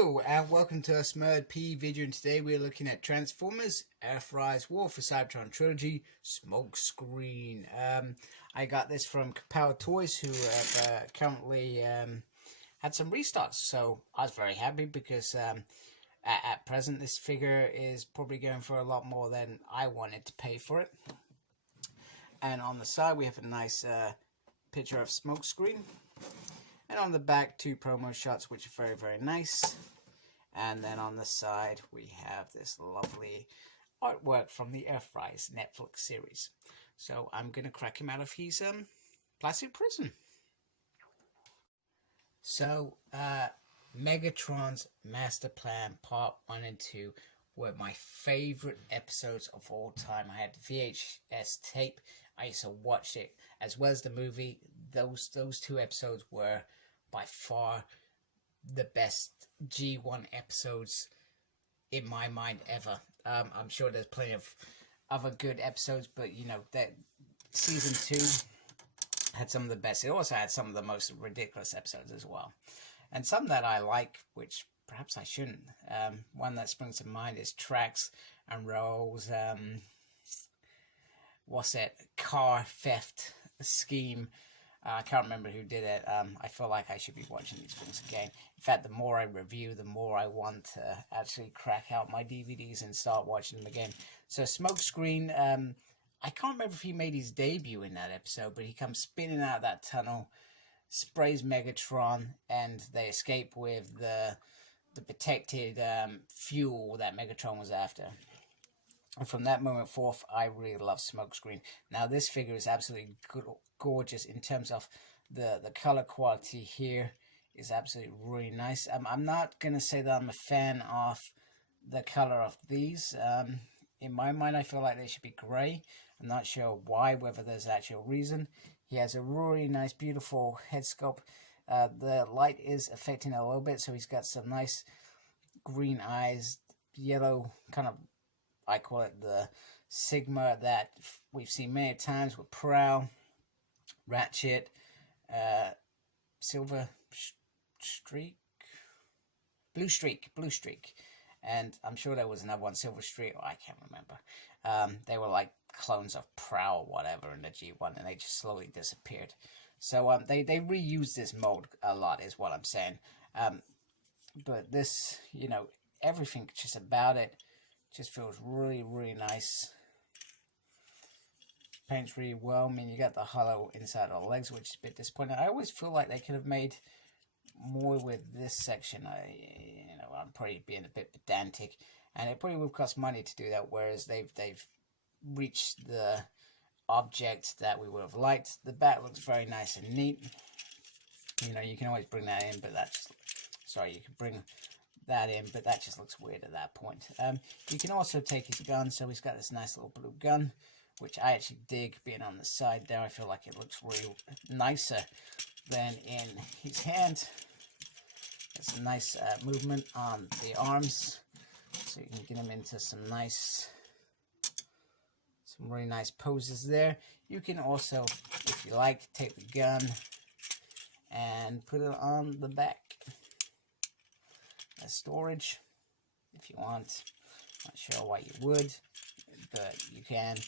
Hello and welcome to a Smurd video, and today we're looking at Transformers, Earthrise, War for Cybertron Trilogy, Smokescreen. I got this from Kapow Toys, who have currently had some restocks, so I was very happy because at present this figure is probably going for a lot more than I wanted to pay for it. And on the side we have a nice picture of Smokescreen. And on the back, two promo shots, which are very, very nice. And then on the side, we have this lovely artwork from the Earthrise Netflix series. So I'm going to crack him out of his plastic prison. So, Megatron's Master Plan Part 1 and 2 were my favorite episodes of all time. I had the VHS tape. I used to watch it as well as the movie. Those two episodes were by far the best G1 episodes in my mind ever. I'm sure there's plenty of other good episodes, but you know that season 2 had some of the best. It also had some of the most ridiculous episodes as well, and some that I like, which perhaps I shouldn't. One that springs to mind is Trax and Roll's what's it, car theft scheme. I can't remember who did it. I feel like I should be watching these things again. In fact, the more I review, the more I want to actually crack out my DVDs and start watching them again. So Smokescreen, I can't remember if he made his debut in that episode, but he comes spinning out of that tunnel, sprays Megatron, and they escape with the protected fuel that Megatron was after. And from that moment forth, I really love Smokescreen. Now, this figure is absolutely gorgeous in terms of the color quality here is absolutely really nice. I'm not going to say that I'm a fan of the color of these. In my mind, I feel like they should be gray. I'm not sure why, whether there's an actual reason. He has a really nice, beautiful head sculpt. The light is affecting it a little bit, so he's got some nice green eyes, yellow kind of, I call it the Sigma that we've seen many times with Prowl, Ratchet, Silver Streak, Blue Streak, and I'm sure there was another one, Silver Streak, I can't remember. They were like clones of Prowl or whatever in the G1, and they just slowly disappeared. So they reused this mold a lot, is what I'm saying. But this, you know, everything just about it just feels really, really nice. Paints really well. I mean, you got the hollow inside of the legs, which is a bit disappointing. I always feel like they could have made more with this section. I'm probably being a bit pedantic, and it probably would cost money to do that. Whereas they've reached the object that we would have liked. The back looks very nice and neat. You know, you can always bring that in, but that's sorry, you can bring that in, but that just looks weird at that point. You can also take his gun, so he's got this nice little blue gun, which I actually dig being on the side there. I feel like it looks really nicer than in his hand. There's a nice movement on the arms, so you can get him into some really nice poses there. You can also, if you like, take the gun and put it on the back as storage if you want. Not sure why you would, but you can.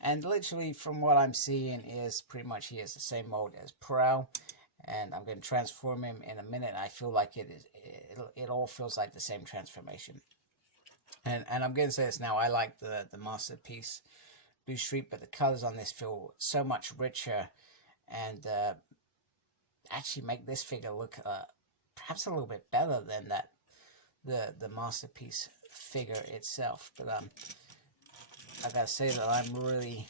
And literally from what I'm seeing is pretty much he has the same mode as Prowl, and I'm going to transform him in a minute. I feel like it all feels like the same transformation. And I'm going to say this now, I like the Masterpiece Blue Streak, but the colors on this feel so much richer and actually make this figure look perhaps a little bit better than that the Masterpiece figure itself. But I gotta say that I'm really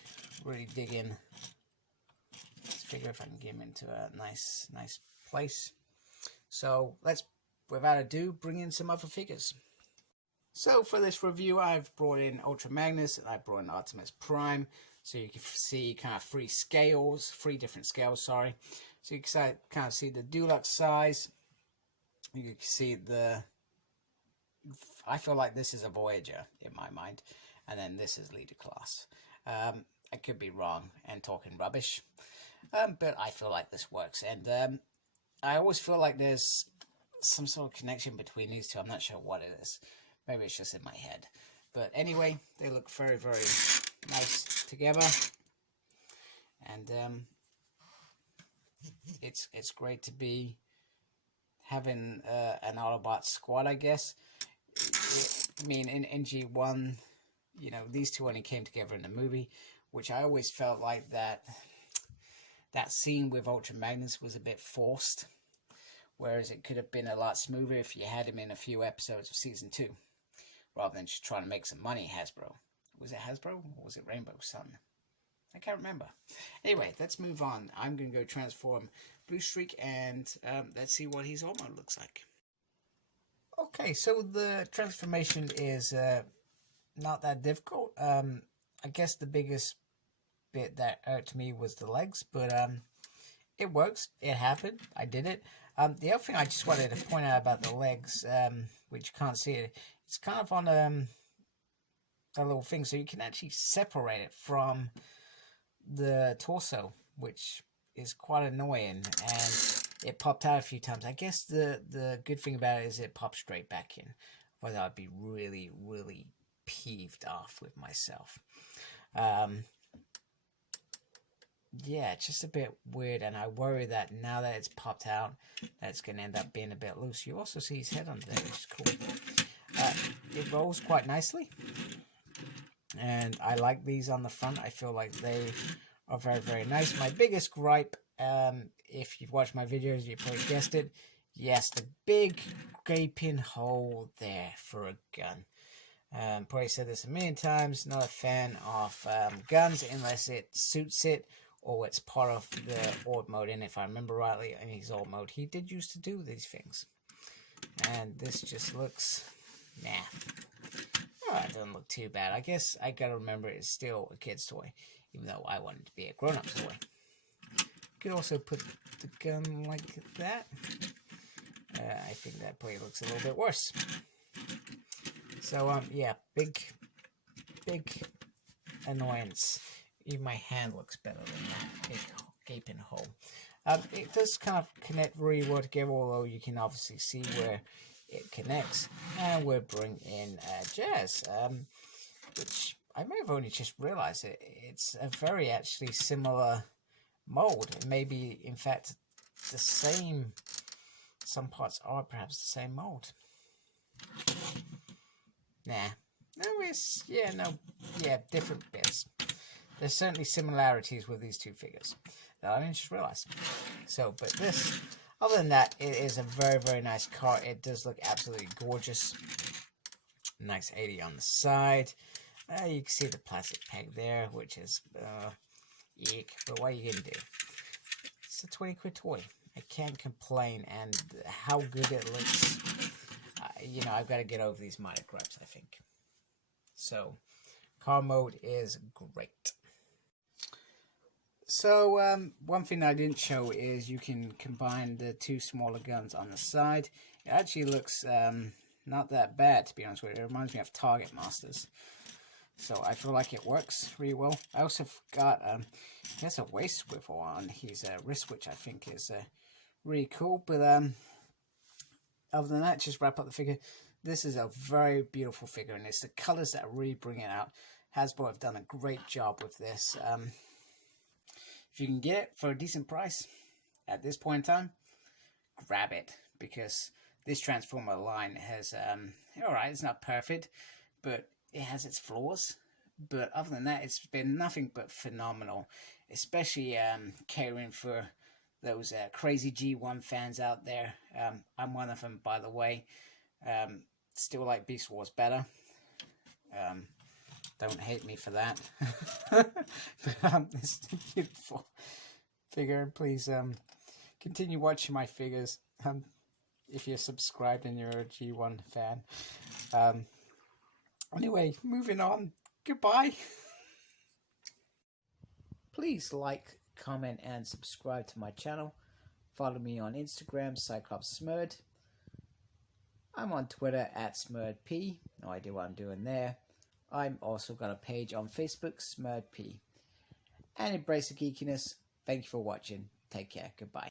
digging this figure. If I can get him into a nice place. So let's, without ado, bring in some other figures. So for this review, I've brought in Ultra Magnus and I brought in Optimus Prime, so you can see kind of three different scales, sorry. So you can kind of see the deluxe size. You can see I feel like this is a Voyager in my mind, and then this is Leader Class. I could be wrong and talking rubbish, but I feel like this works. And I always feel like there's some sort of connection between these two. I'm not sure what it is. Maybe it's just in my head. But anyway, they look very, very nice together. And it's great to be having an Autobot squad, I guess. I mean, in G1, you know, these two only came together in the movie, which I always felt like that scene with Ultra Magnus was a bit forced, whereas it could have been a lot smoother if you had him in a few episodes of Season 2, rather than just trying to make some money, Hasbro. Was it Hasbro, or was it Rainbow Sun? I can't remember. Anyway, let's move on. I'm going to go transform Blue Streak, and let's see what his armor looks like. Okay, so the transformation is not that difficult. I guess the biggest bit that hurt me was the legs, but it works. It happened. I did it. The other thing I just wanted to point out about the legs, which you can't see it, it's kind of on a little thing, so you can actually separate it from the torso, which is quite annoying, and it popped out a few times. I guess the good thing about it is it pops straight back in, otherwise I'd be really, really peeved off with myself. Yeah, it's just a bit weird, and I worry that now that it's popped out, that's going to end up being a bit loose. You also see his head under there, which is cool. It rolls quite nicely, and I like these on the front. I feel like they are very, very nice. My biggest gripe, if you've watched my videos, you probably guessed it. Yes, the big gaping hole there for a gun. Probably said this a million times. Not a fan of guns unless it suits it or it's part of the Ord mode. And if I remember rightly, in his Ord mode, he did used to do these things. And this just looks oh, it doesn't look too bad. I guess I gotta remember it's still a kid's toy, even though I want it to be a grown-up toy. You could also put the gun like that. I think that probably looks a little bit worse. So, yeah, big annoyance. Even my hand looks better than that big gaping hole. It does kind of connect really well together, although you can obviously see where it connects. And we'll bring in Jazz, which I may have only just realized it. It's a very actually similar mold. Maybe, in fact, the same. Some parts are perhaps the same mold. Nah. No, it's, different bits. There's certainly similarities with these two figures that I didn't just realize. So, but this, other than that, it is a very, very nice car. It does look absolutely gorgeous. Nice 80 on the side. You can see the plastic peg there, which is, eek. But what are you going to do? It's a 20 quid toy. I can't complain, and how good it looks. You know, I've got to get over these minor gripes, I think. So, car mode is great. So, one thing I didn't show is you can combine the two smaller guns on the side. It actually looks not that bad, to be honest with you. It reminds me of Target Masters. So, I feel like it works really well. I also got, he has a waist swivel on his wrist, which I think is really cool. But, other than that, just wrap up the figure. This is a very beautiful figure, and it's the colors that really bring it out. Hasbro have done a great job with this. If you can get it for a decent price at this point in time, grab it, because this Transformer line has, alright, it's not perfect, but it has its flaws. But other than that, it's been nothing but phenomenal, especially catering for those crazy G1 fans out there. I'm one of them, by the way. Still like Beast Wars better. Don't hate me for that. But, it's a beautiful figure. Please continue watching my figures if you're subscribed and you're a G1 fan. Anyway, moving on. Goodbye. Please like, comment, and subscribe to my channel. Follow me on Instagram, CyclopsSmurd. I'm on Twitter at SmurdP. No idea what I'm doing there. I'm also got a page on Facebook, SmurdP. And embrace the geekiness. Thank you for watching. Take care. Goodbye.